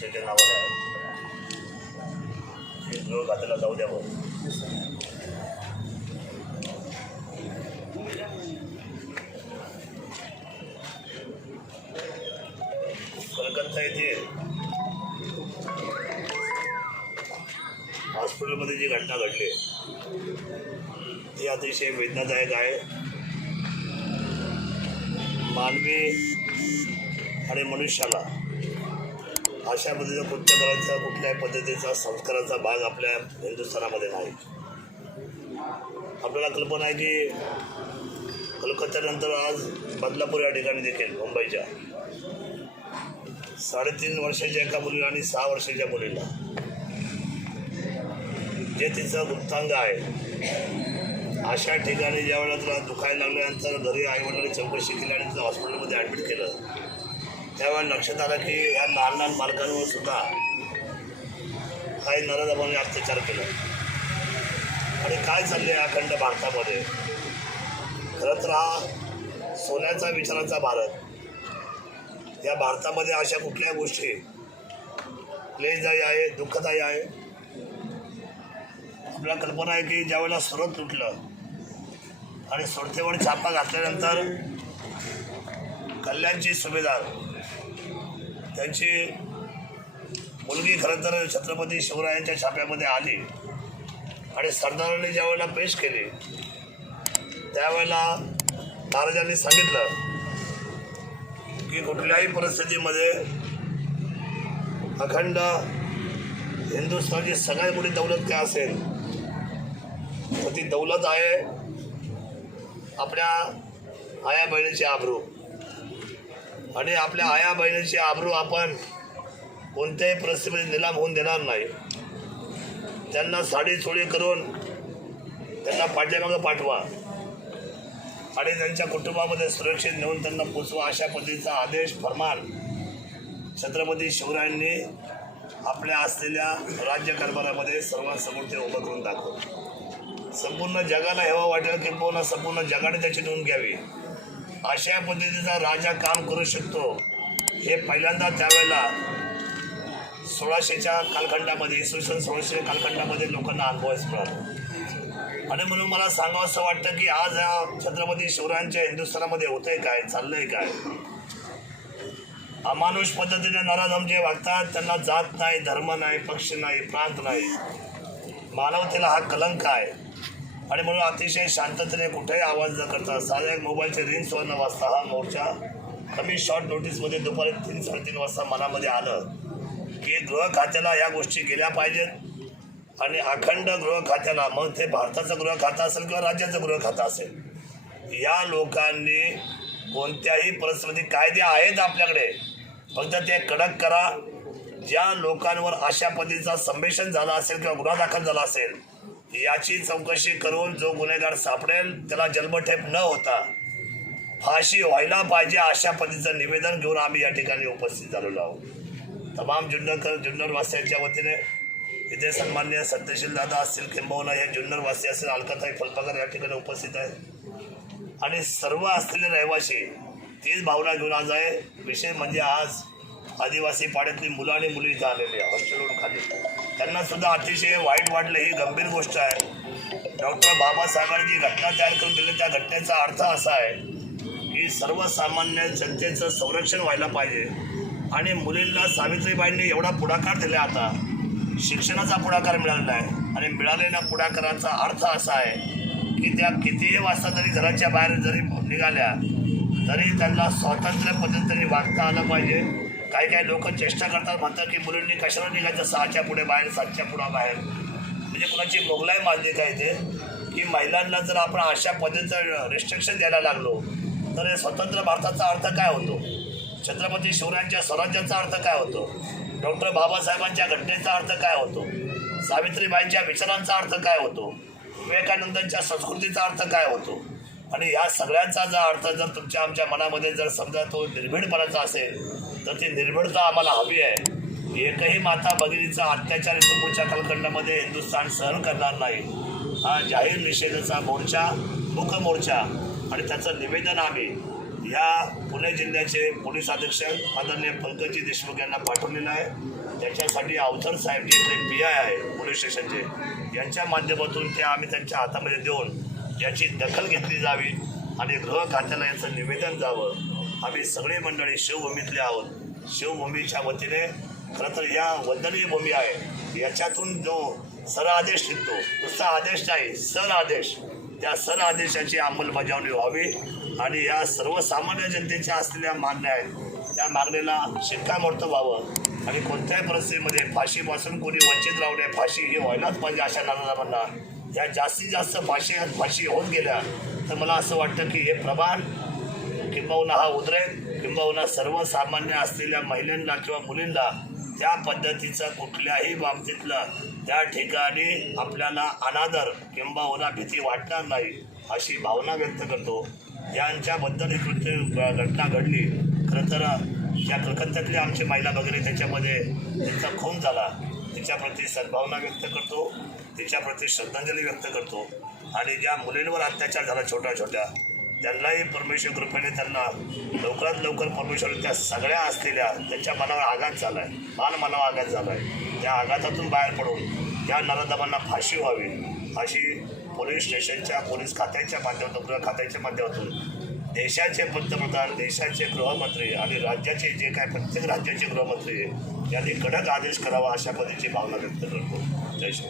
पक्षाच्या नावाने आहे. हे गृह जाऊ द्यावं कलकत्ता येथे हॉस्पिटलमध्ये जी घटना घडली ती अतिशय वेदनादायक आहे. मानवी आणि मनुष्याला अशा पद्धतीचं कृत्य करायचा कुठल्याही पद्धतीचा संस्काराचा भाग आपल्या हिंदुस्थानामध्ये नाही. आपल्याला कल्पना आहे की कलकत्त्यानंतर आज बदलापूर या ठिकाणी देखील मुंबईच्या. साडेतीन वर्षाच्या एका मुलीला आणि सहा वर्षाच्या मुलीला. जे तिचं गुप्तांग आहे अशा ठिकाणी ज्या वेळेला तुला दुखायला लागल्यानंतर घरी आईवडिलांनी चौकशी केली आणि तिला हॉस्पिटलमध्ये ॲडमिट केलं त्यावेळेला लक्षात आलं की या लहान लहान बालकांवर सुद्धा काही नरदमाने अत्याचार केला. आणि काय चालले अखंड भारतामध्ये? खरं तर हा सोन्याचा विचाराचा भारत. या भारतामध्ये अशा कुठल्याही गोष्टी क्लेशदायी आहे दुःखदायी आहे? आपल्या कल्पना आहे की ज्यावेळेला सुरत तुटलं आणि सुरतेवर छापा घातल्यानंतर कल्याणची सुभेदार त्यांची मुलगी खरं तर छत्रपती शिवरायांच्या छाप्यामध्ये आली आणि सरदारांनी ज्यावेळेला पेश केली त्यावेळेला महाराजांनी सांगितलं की कुठल्याही परिस्थितीमध्ये अखंड हिंदुस्थानची सगळ्यात मोठी दौलत काय असेल तर ती दौलत आहे आपल्या आया बहिणीची आबरू. आणि आपल्या आया बहिणीची आबरू आपण कोणत्याही परिस्थितीमध्ये निलाम होऊन देणार नाही. त्यांना साडी चोळी करून त्यांना पाठ्यामागं पाठवा. आणि त्यांच्या कुटुंबामध्ये सुरक्षित नेऊन त्यांना पोचवा अशा पद्धतीचा आदेश फरमान छत्रपती शिवरायांनी आपल्या असलेल्या राज्यकारभारामध्ये सर्वांसमोर ते उभं करून दाखवलं. संपूर्ण जगाला हेवा वाटेल किंवा संपूर्ण जगाने त्याची नोंद घ्यावी. अशा पद्धतीचा राजा काम करू शकतो. हे पहिल्यांदा त्यावेळेला सोळाशेच्या कालखंडामध्ये इसवी सन सोळाशे कालखंडामध्ये लोकांना अनुभवायच मिळाला आणि म्हणून मला सांगावं असं वाटतं की आज या छत्रपती शिवरायांच्या हिंदुस्थानामध्ये होतंय काय चाललंय काय? अमानुष पद्धतीने नराधम जे वागतात त्यांना जात नाही धर्म नाही पक्ष नाही प्रांत नाही. मानवतेला हा कलंक आहे. आणि म्हणून अतिशय शांततेने कुठेही आवाज न करता साध्या एक मोबाईलचे रिंग्सवर न वाजता हा मोर्चा कमी शॉर्ट नोटीसमध्ये दुपारी तीन साडेतीन वाजता मनामध्ये आलं की गृह खात्याला या गोष्टी गेल्या पाहिजेत. आणि अखंड गृह खात्याला मग ते भारताचं गृह खातं असेल किंवा राज्याचं गृह खातं असेल या लोकांनी कोणत्याही परिस्थिती कायदे आहेत आपल्याकडे. फक्त ते कडक करा. ज्या लोकांवर अशा पद्धतीचा संभेषण झाला असेल किंवा गुन्हा दाखल झाला असेल याची चौकशी करून जो गुन्हेगार सापडेल त्याला जन्मठेप न होता फाशी व्हायला पाहिजे अशा पद्धतीचं निवेदन घेऊन आम्ही या ठिकाणी उपस्थित झालेलो आहोत. तमाम जुन्नरकर जुन्नरवासियांच्या वतीने इथे सन्मान्य सत्यशील दादा असतील किंबहुना हे जुन्नरवासी असतील अलकाताई फलपाकर या ठिकाणी उपस्थित आहे आणि सर्व असलेले रहिवासी तीच भावना घेऊन आज आहे. विशेष म्हणजे आज आदिवासी पाड्यातली मुलं आणि मुली इथं आलेली आहे हॉस्टेलवरून खाली. त्यांना सुद्धा अतिशय वाईट वाटलं. ही गंभीर गोष्ट आहे. डॉक्टर बाबासाहेबांनी जी घटना तयार करून दिली त्या घटनेचा अर्थ असा आहे की सर्वसामान्य जनतेचं संरक्षण व्हायला पाहिजे. आणि मुलींना सावित्रीबाईंनी एवढा पुढाकार दिला आता. शिक्षणाचा पुढाकार मिळालेला आहे आणि मिळालेल्या पुढाकाराचा अर्थ असा आहे की त्या कितीही वाजता जरी घराच्या बाहेर जरी निघाल्या तरी त्यांना स्वातंत्र्य पद्धतीने वागता आलं पाहिजे. काही काही लोक चेष्टा करतात म्हणतात की मुलींनी कशाला निघायचं? सहाच्या पुढे बाहेर सातच्या पुढे बाहेर. म्हणजे कुणाची मोगलाई मान्यता येते की महिलांना जर आपण अशा पद्धतीचं रिस्ट्रिक्शन द्यायला लागलो तर हे स्वतंत्र भारताचा अर्थ काय होतो? छत्रपती शिवरायांच्या स्वराज्याचा अर्थ काय होतो? डॉक्टर बाबासाहेबांच्या घटनेचा अर्थ काय होतो? सावित्रीबाईंच्या विचारांचा अर्थ काय होतो? विवेकानंदांच्या संस्कृतीचा अर्थ काय होतो? आणि या सगळ्यांचा जर अर्थ जर तुमच्या आमच्या मनामध्ये जर समजा तो निर्भीडपणाचा असेल तर ती निर्भीडता आम्हाला हवी आहे. एकही माता भगिनीचा अत्याचार इथून पुढच्या कालखंडामध्ये हिंदुस्थान सहन करणार नाही. हा जाहीर निषेधाचा मोर्चा मुख मोर्चा आणि त्याचं निवेदन आम्ही या पुणे जिल्ह्याचे पोलीस अधीक्षक आदरणीय पंकजी देशमुख यांना पाठवलेलं आहे. त्याच्यासाठी अवतर साहेब जे पी आय आहे पोलीस स्टेशनचे. यांच्या माध्यमातून ते आम्ही त्यांच्या हातामध्ये देऊन याची दखल घेतली जावी आणि गृह खात्याला याचं निवेदन जावं. आम्ही सगळे मंडळी शिवभूमीतले आहोत. शिवभूमीच्या वतीने खरं तर या वंदनीय भूमी आहे. याच्यातून जो सर आदेश निघतो नुसता आदेश नाही सर आदेश. त्या सर आदेशाची अंमलबजावणी व्हावी आणि या सर्वसामान्य जनतेच्या असलेल्या मागण्या आहेत. त्या मागणीला शिक्कामोर्तब व्हावं आणि कोणत्याही परिस्थितीमध्ये फाशीपासून कोणी वंचित राहू नये फाशी ही व्हायलाच पाहिजे अशा नागरिकांना ज्या जास्तीत जास्त भाषेत भाषी होत गेल्या तर मला असं वाटतं की हे प्रमाण किंबहुना हा उद्रेक किंबहुना सर्वसामान्य असलेल्या महिलांना किंवा मुलींना त्या पद्धतीचा कुठल्याही बाबतीतला त्या ठिकाणी आपल्याला अनादर किंबहुना भीती वाटणार नाही अशी भावना व्यक्त करतो. यांच्याबद्दल ही कृत्य घटना घडली. खरं तर या कलकत्त्यातली आमची महिला वगैरे त्याच्यामध्ये त्यांचा खून झाला. त्याच्याप्रती सद्भावना व्यक्त करतो. तिच्याप्रती श्रद्धांजली व्यक्त करतो. आणि ज्या मुलींवर अत्याचार झाला छोट्या छोट्या त्यांनाही परमेश्वर कृपेने त्यांना लवकरात लवकर परमेश्वर त्या सगळ्या असलेल्या त्यांच्या मनावर आघात झाला आहे मान मनावर आघात झाला आहे त्या आघातातून बाहेर पडून त्या नराधमांना फाशी व्हावी. अशी पोलीस स्टेशनच्या पोलीस खात्याच्या माध्यमातून गृह खात्याच्या माध्यमातून देशाचे पंतप्रधान देशाचे गृहमंत्री आणि राज्याचे जे काय प्रत्येक राज्याचे गृहमंत्री यांनी कडक आदेश करावा अशा पद्धतीची भावना व्यक्त करतो. जय श्री